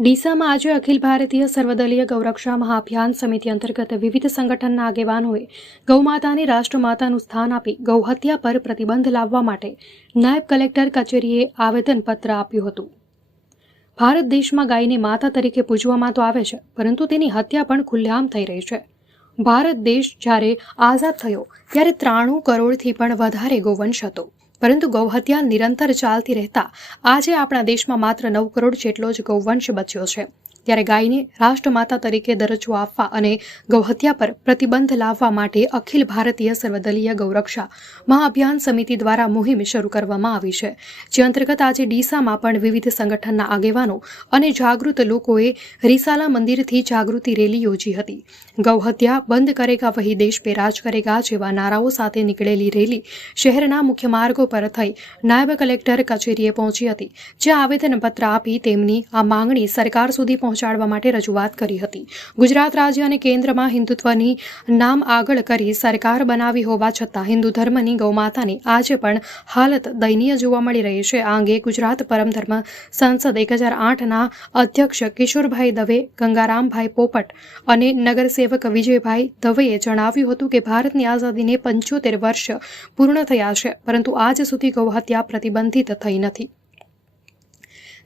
ડીસામાં આજે અખિલ ભારતીય સર્વદલીય ગૌરક્ષા મહાઅભિયાન સમિતિ અંતર્ગત વિવિધ સંગઠનના આગેવાનોએ ગૌમાતાને રાષ્ટ્રમાતાનું સ્થાન આપી ગૌહત્યા પર પ્રતિબંધ લાવવા માટે નાયબ કલેક્ટર કચેરીએ આવેદનપત્ર આપ્યું હતું। ભારત દેશમાં ગાયને માતા તરીકે પૂજવામાં તો આવે છે, પરંતુ તેની હત્યા પણ ખુલ્લેઆમ થઈ રહી છે। ભારત દેશ જ્યારે આઝાદ થયો ત્યારે 93 કરોડથી પણ વધારે ગૌવંશ હતો, પરંતુ ગૌહત્યા નિરંતર ચાલતી રહેતા આજે આપણા દેશમાં માત્ર 9 કરોડ જેટલો જ ગૌવંશ બચ્યો છે। ત્યારે ગાયને રાષ્ટ્રમાતા તરીકે દરજ્જો આપવા અને ગૌહત્યા પર પ્રતિબંધ લાવવા માટે અખિલ ભારતીય સર્વદલીય ગૌરક્ષા મહાઅભિયાન સમિતિ દ્વારા મુહિમ શરૂ કરવામાં આવી છે, જે અંતર્ગત આજે ડીસામાં પણ વિવિધ સંગઠનના આગેવાનો અને જાગૃત લોકોએ રિસાલા મંદિરથી જાગૃતિ રેલી યોજી હતી। ગૌહત્યા બંધ કરેગા વહી દેશ પે રાજ કરેગા જેવા નારાઓ સાથે નીકળેલી રેલી શહેરના મુખ્ય માર્ગો પર થઈ નાયબ કલેક્ટર કચેરીએ પહોંચી હતી, જે આવેદનપત્ર આપી તેમની આ માંગણી સરકાર સુધી પહોંચાડવા માટે રજૂઆત કરી હતી। ગુજરાત રાજ્ય અને કેન્દ્રમાં હિન્દુત્વની નામ આગળ કરી સરકાર બનાવી હોવા છતાં હિન્દુ ધર્મની ગૌમાતાની આજે પણ હાલત દયનીય જોવા મળી રહી છે। આ અંગે ગુજરાત પરમ ધર્મ સંસદ 1008ના અધ્યક્ષ કિશોરભાઈ દવે, ગંગારામભાઈ પોપટ અને નગરસેવક વિજયભાઈ દવેએ જણાવ્યું હતું કે ભારતની આઝાદીને 75 વર્ષ પૂર્ણ થયા છે, પરંતુ આજ સુધી ગૌહત્યા પ્રતિબંધિત થઈ નથી।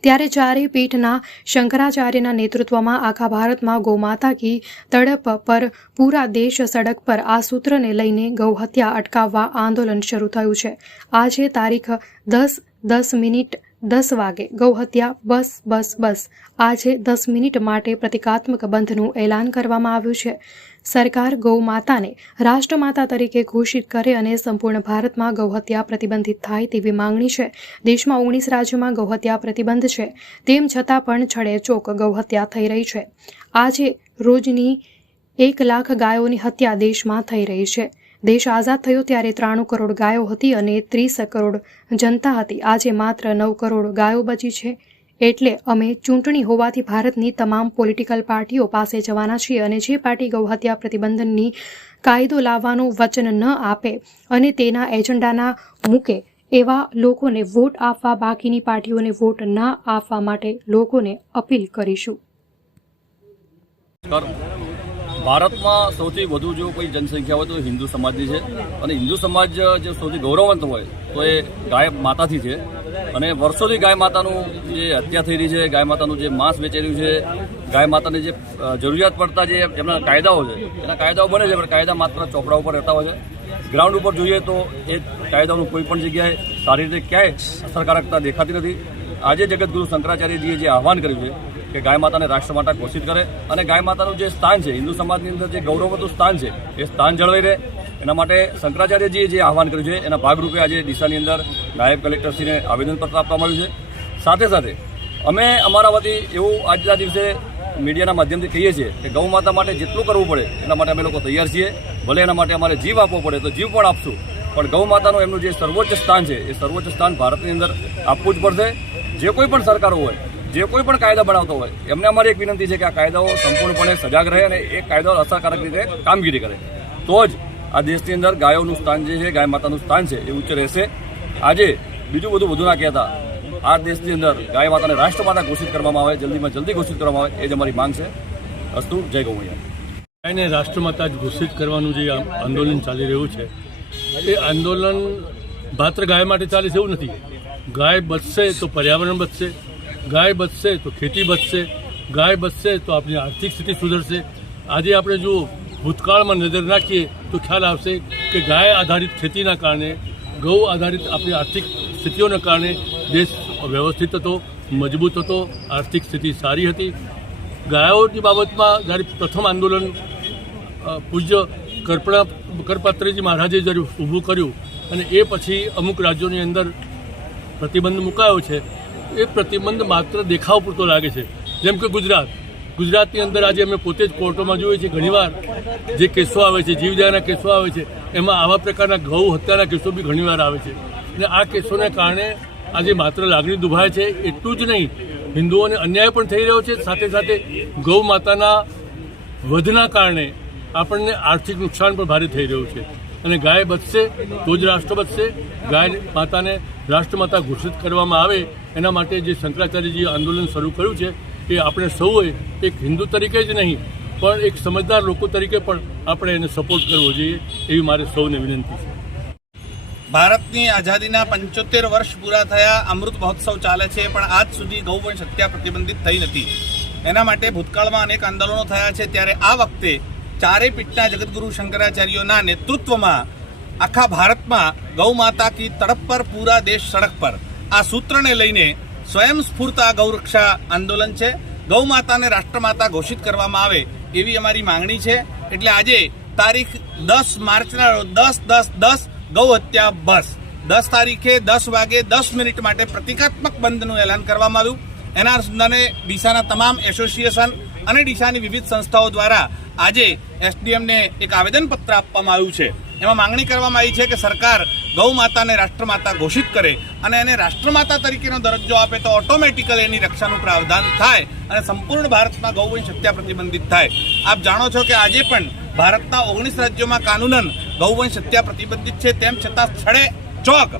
ત્યારે ચારેય પીઠના શંકરાચાર્યના નેતૃત્વમાં આખા ભારતમાં ગૌમાતા કી તડપ પર પૂરા દેશ સડક પર આ સૂત્રને લઈને ગૌહત્યા અટકાવવા આંદોલન શરૂ થયું છે। આજે તારીખ 10:10 વાગે ગૌહત્યા બસ આજે 10 મિનિટ માટે પ્રતિકાત્મક બંધનું એલાન કરવામાં આવ્યું છે। સરકાર ગૌમાતાને રાષ્ટ્રમાતા તરીકે ઘોષિત કરે અને સંપૂર્ણ ભારતમાં ગૌહત્યા પ્રતિબંધિત થાય તેવી માંગણી છે। દેશમાં 19 રાજ્યોમાં ગૌહત્યા પ્રતિબંધ છે, તેમ છતાં પણ છડેચોક ગૌહત્યા થઈ રહી છે। આજે રોજની 1 લાખ ગાયોની હત્યા દેશમાં થઈ રહી છે। દેશ આઝાદ થયો ત્યારે 93 કરોડ ગાયો હતી અને 30 કરોડ જનતા હતી। આજે માત્ર 9 કરોડ ગાયો બચી છે। એટલે અમે ચૂંટણી હોવાથી ભારતની તમામ પોલિટિકલ પાર્ટીઓ પાસે જવાના છીએ અને જે પાર્ટી ગૌહત્યા પ્રતિબંધનની કાયદો લાવવાનું વચન ન આપે અને તેના એજન્ડાના મૂકે એવા લોકોને વોટ આપવા, બાકીની પાર્ટીઓને વોટ ના આપવા માટે લોકોને અપીલ કરીશું। ભારતમાં સૌથી વધુ જો કોઈ જનસંખ્યા હોય તો હિન્દુ સમાજની છે, અને હિન્દુ સમાજ જે સૌથી ગૌરવવંત હોય તો એ ગાય માતાથી છે। અને વર્ષોથી ગાય માતાનું જે હત્યા થઈ રહી છે, ગાય માતાનું જે માંસ વેચાઈ રહ્યું છે, ગાય માતાને જે જરૂરિયાત પડતા જે એમના કાયદાઓ છે એના કાયદાઓ બને છે, પણ કાયદા માત્ર ચોપડા ઉપર રહેતા હોય છે। ગ્રાઉન્ડ ઉપર જોઈએ તો એ કાયદાઓનું કોઈ પણ જગ્યાએ સારી રીતે ક્યાંય અસરકારકતા દેખાતી નથી। આજે જગતગુરુ શંકરાચાર્યજીએ જે આહવાન કર્યું છે કે ગાય માતાને રાષ્ટ્રમાતા ઘોષિત કરે અને ગાય માતાનું જે સ્થાન છે હિન્દુ સમાજની અંદર જે ગૌરવવંતું સ્થાન છે એ સ્થાન જળવાઈ રહે, એના માટે શંકરાચાર્યજીએ જે આહવાન કર્યું છે એના ભાગરૂપે આજે ડીસાની અંદર નાયબ કલેક્ટરશ્રીને આવેદનપત્ર આપવામાં આવ્યું છે। સાથે સાથે અમે અમારા વતી એવું આજના દિવસે મીડિયાના માધ્યમથી કહીએ છીએ કે ગૌ માતા માટે જેટલું કરવું પડે એના માટે અમે લોકો તૈયાર છીએ। ભલે એના માટે અમારે જીવ આપવો પડે તો જીવ પણ આપશું, પણ ગૌ માતાનું એમનું જે સર્વોચ્ચ સ્થાન છે એ સર્વોચ્ચ સ્થાન ભારતની અંદર આપવું જ પડશે। જે કોઈ પણ સરકારો હોય, જે કોઈ પણ કાયદા બનાવતો હોય, એમને અમારી એક વિનંતી છે કે આ કાયદાઓ સંપૂર્ણપણે સજાગ રહે અને એ કાયદાઓ અસરકારક રીતે કામગીરી કરે, તો જ આ દેશની અંદર ગાયોનું સ્થાન જે છે, ગાય માતાનું સ્થાન છે એ ઉચ્ચ રહેશે। આજે બીજું બધું વધુ ના કહેતા આ દેશની અંદર ગાય માતાને રાષ્ટ્રમાતા ઘોષિત કરવામાં આવે, જલ્દીમાં જલ્દી ઘોષિત કરવામાં આવે, એ જ અમારી માંગ છે। અસ્તુ, જય ગૌ મૈયા। ગાયને રાષ્ટ્રમાતા ઘોષિત કરવાનું જે આંદોલન ચાલી રહ્યું છે એ આંદોલન માત્ર ગાય માટે ચાલે છે એવું નથી। ગાય બચશે તો પર્યાવરણ બચશે, ગાય બચશે તો ખેતી બચશે, ગાય બચશે તો આપણી આર્થિક સ્થિતિ સુધરશે। આજે આપણે જો ભૂતકાળમાં નજર નાખીએ તો ખ્યાલ આવશે કે ગાય આધારિત ખેતીના કારણે, ગૌ આધારિત આપણી આર્થિક સ્થિતિઓના કારણે દેશ વ્યવસ્થિત હતો, મજબૂત હતો, આર્થિક સ્થિતિ સારી હતી। ગાયોની બાબતમાં જ્યારે પ્રથમ આંદોલન પૂજ્ય કરપાત્રજી મહારાજે જ્યારે ઊભું કર્યું અને એ પછી અમુક રાજ્યોની અંદર પ્રતિબંધ મુકાયો છે, એ પ્રતિબંધ માત્ર દેખાવ પૂરતો લાગે છે। જેમ કે ગુજરાતની અંદર આજે અમે પોતે જ કોર્ટોમાં જોઈએ છીએ, ઘણીવાર જે કેસો આવે છે, જીવદયાના કેસો આવે છે, એમાં આવા પ્રકારના ગૌ હત્યાના કેસો બી ઘણીવાર આવે છે। અને આ કેસોને કારણે આજે માત્ર લાગણી દુભાય છે એટલું જ નહીં, હિન્દુઓને અન્યાય પણ થઈ રહ્યો છે। સાથે સાથે ગૌ માતાના વધના કારણે આપણને આર્થિક નુકસાન પણ ભારે થઈ રહ્યું છે। અને ગાય બચશે તો જ રાષ્ટ્ર બચશે। ગાય માતાને રાષ્ટ્રમાતા ઘોષિત કરવામાં આવે એના માટે જે શંકરાચાર્યજીએ આંદોલન શરૂ કર્યું છે એ આપણે સૌએ એક હિન્દુ તરીકે જ નહીં પણ એક સમજદાર લોકો તરીકે પણ આપણે એને સપોર્ટ કરવો જોઈએ એવી મારે સૌને વિનંતી છે. ભારતની આઝાદીના 75 વર્ષ પૂરા થયા, અમૃત મહોત્સવ ચાલે છે, પણ આજ સુધી ગૌવંશ હત્યા પ્રતિબંધિત થઈ નથી. એના માટે ભૂતકાળમાં અનેક આંદોલનો થયા છે. ત્યારે આ વખતે ચારે પીઠના જગતગુરુ શંકરાચાર્યોના નેતૃત્વમાં આખા ભારતમાં ગૌ માતા કી તડપ પર પૂરા દેશ સડક પર આ સૂત્રને લઈને સ્વયં સ્ફૂર્ત આ ગૌરક્ષા આંદોલન છે. ગૌ માતાને રાષ્ટ્રમાતા ઘોષિત કરવામાં આવે એવી અમારી માંગણી છે. એટલે આજે તારીખ 10 માર્ચના રોજ 10 ગૌ હત્યા બસ 10 તારીખે 10 વાગે 10 મિનિટ માટે પ્રતિકાત્મક બંધનું એલાન કરવામાં આવ્યું. એના અનુસંધાને ડીસાના તમામ એસોસિએશન અને ડીસાની વિવિધ સંસ્થાઓ દ્વારા આજે એસડીએમને એક આવેદનપત્ર આપવામાં આવ્યું છે. એમાં માંગણી કરવામાં આવી છે કે સરકાર ગૌ માતાને રાષ્ટ્રમાતા ઘોષિત કરે અને એને રાષ્ટ્રમાતા તરીકેનો દરજ્જો આપે તો ઓટોમેટિકલી એની રક્ષાનું પ્રાવધાન થાય અને સંપૂર્ણ ભારતમાં ગૌવંશ હત્યા પ્રતિબંધિત થાય. આપ જાણો છો કે આજે પણ ભારતના 19 રાજ્યોમાં કાનૂનન ગૌવંશ હત્યા પ્રતિબંધિત છે. તેમ છતાં સ્થળે ચોક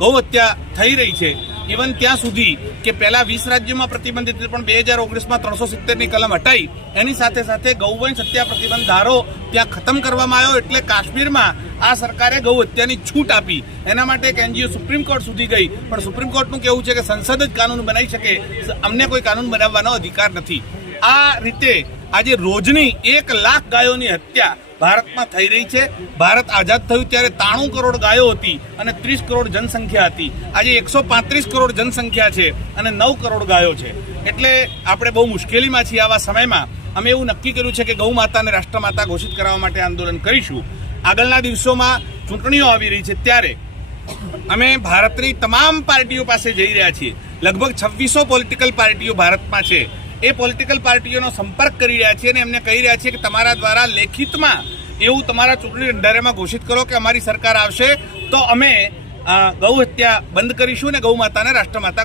ગૌ હત્યા થઈ રહી છે. ઇવન ત્યાં સુધી કે પહેલા 20 રાજ્યોમાં પ્રતિબંધિત પણ 2019માં 370ની કલમ હટાઈ એની સાથે સાથે ગૌવંશ હત્યા પ્રતિબંધ ધારો ત્યાં ખતમ કરવામાં આવ્યો. એટલે કાશ્મીરમાં આ સરકારે ગૌ હત્યાની છૂટ આપી. એના માટે એક એનજીઓ સુપ્રીમ કોર્ટ સુધી ગઈ, પણ સુપ્રીમ કોર્ટનું કહેવું છે કે સંસદ જ કાનૂન બનાવી શકે, અમને કોઈ કાનૂન બનાવવાનો અધિકાર નથી. આ રીતે આજે રોજની 1 લાખ ગાયોની હત્યા ભારતમાં થઈ રહી છે. ભારત આઝાદ થયું ત્યારે 93 કરોડ ગાયો હતી અને 30 કરોડ જનસંખ્યા હતી. આજે 135 કરોડ જનસંખ્યા છે અને 9 કરોડ ગાયો છે. એટલે આપણે બહુ મુશ્કેલીમાં છીએ. આવા સમયમાં અમે એવું નક્કી કર્યું છે કે ગૌ માતાને રાષ્ટ્રમાતા ઘોષિત કરવા માટે આંદોલન કરીશું. આગળના દિવસોમાં ચૂંટણીઓ આવી રહી છે ત્યારે અમે ભારતની તમામ પાર્ટીઓ પાસે જઈ રહ્યા છીએ. લગભગ 2600 પોલિટિકલ પાર્ટીઓ ભારતમાં છે. એ પોલિટિકલ પાર્ટીઓનો સંપર્ક કરી રહ્યા છીએ અને એમને કહી રહ્યા છીએ કે તમારા દ્વારા લેખિતમાં એવું તમારા ચૂંટણી ઢંઢેરામાં ઘોષિત કરો કે અમારી સરકાર આવશે તો અમે ગૌ હત્યા બંધ કરીશું અને ગૌ માતાને રાષ્ટ્રમાતા